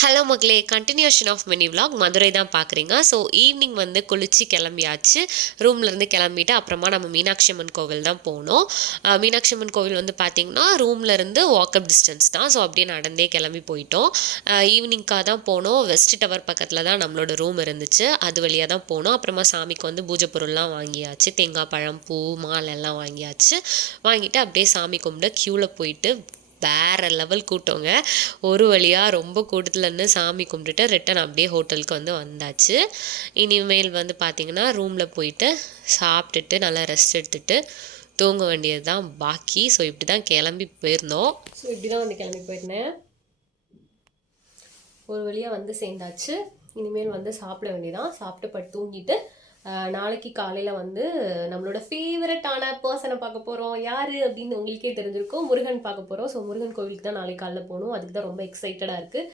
Hello மக்களே! Continuation of mini vlog Madurai தான் பார்க்குறீங்க. ஸோ ஈவினிங் வந்து குளிச்சு கிளம்பியாச்சு. ரூம்லேருந்து கிளம்பிட்டு அப்புறமா நம்ம மீனாட்சி அம்மன் கோவில் தான் போனோம். மீனாட்சி அம்மன் கோவில் வந்து பார்த்திங்கன்னா, ரூம்லேருந்து வாக்கப் டிஸ்டன்ஸ் தான். ஸோ அப்படியே நடந்தே கிளம்பி போயிட்டோம். ஈவினிங்க்காக தான் போனோம். வெஸ்ட் டவர் பக்கத்தில் தான் நம்மளோட ரூம் இருந்துச்சு. அது வழியாக தான் போனோம். அப்புறமா சாமிக்கு வந்து பூஜை பொருள்லாம் வாங்கியாச்சு. தேங்காய், பழம், பூ, மாலை எல்லாம் வாங்கியாச்சு. வாங்கிட்டு அப்படியே சாமி கும்பிட க்யூவில் போயிட்டு வேறு லெவல் கூட்டங்க. ஒரு வழியாக ரொம்ப கூட்டத்துலேருந்து சாமி கும்பிட்டுட்டு ரிட்டன் அப்படியே ஹோட்டலுக்கு வந்து வந்தாச்சு. இனிமேல் வந்து பார்த்திங்கன்னா ரூமில் போயிட்டு சாப்பிட்டுட்டு நல்லா ரெஸ்ட் எடுத்துகிட்டு தூங்க வேண்டியது தான் பாக்கி. ஸோ இப்படி தான் கிளம்பி போயிருந்தோம். ஸோ இப்படி தான் வந்து கிளம்பி போயிருந்தேன். ஒரு வழியாக வந்து சேர்ந்தாச்சு. இனிமேல் வந்து சாப்பிட வேண்டியதான். சாப்பிட்டு பட்டு தூங்கிட்டு நாளைக்கு காலையில் வந்து நம்மளோட ஃபேவரட்டான பர்சனை பார்க்க போகிறோம். யார் அப்படின்னு உங்களுக்கே தெரிஞ்சிருக்கும். முருகன் பார்க்க போகிறோம். ஸோ முருகன் கோவிலுக்கு தான் நாளைக்கு காலையில் போகணும். அதுக்கு தான் ரொம்ப எக்ஸைட்டடாக இருக்குது.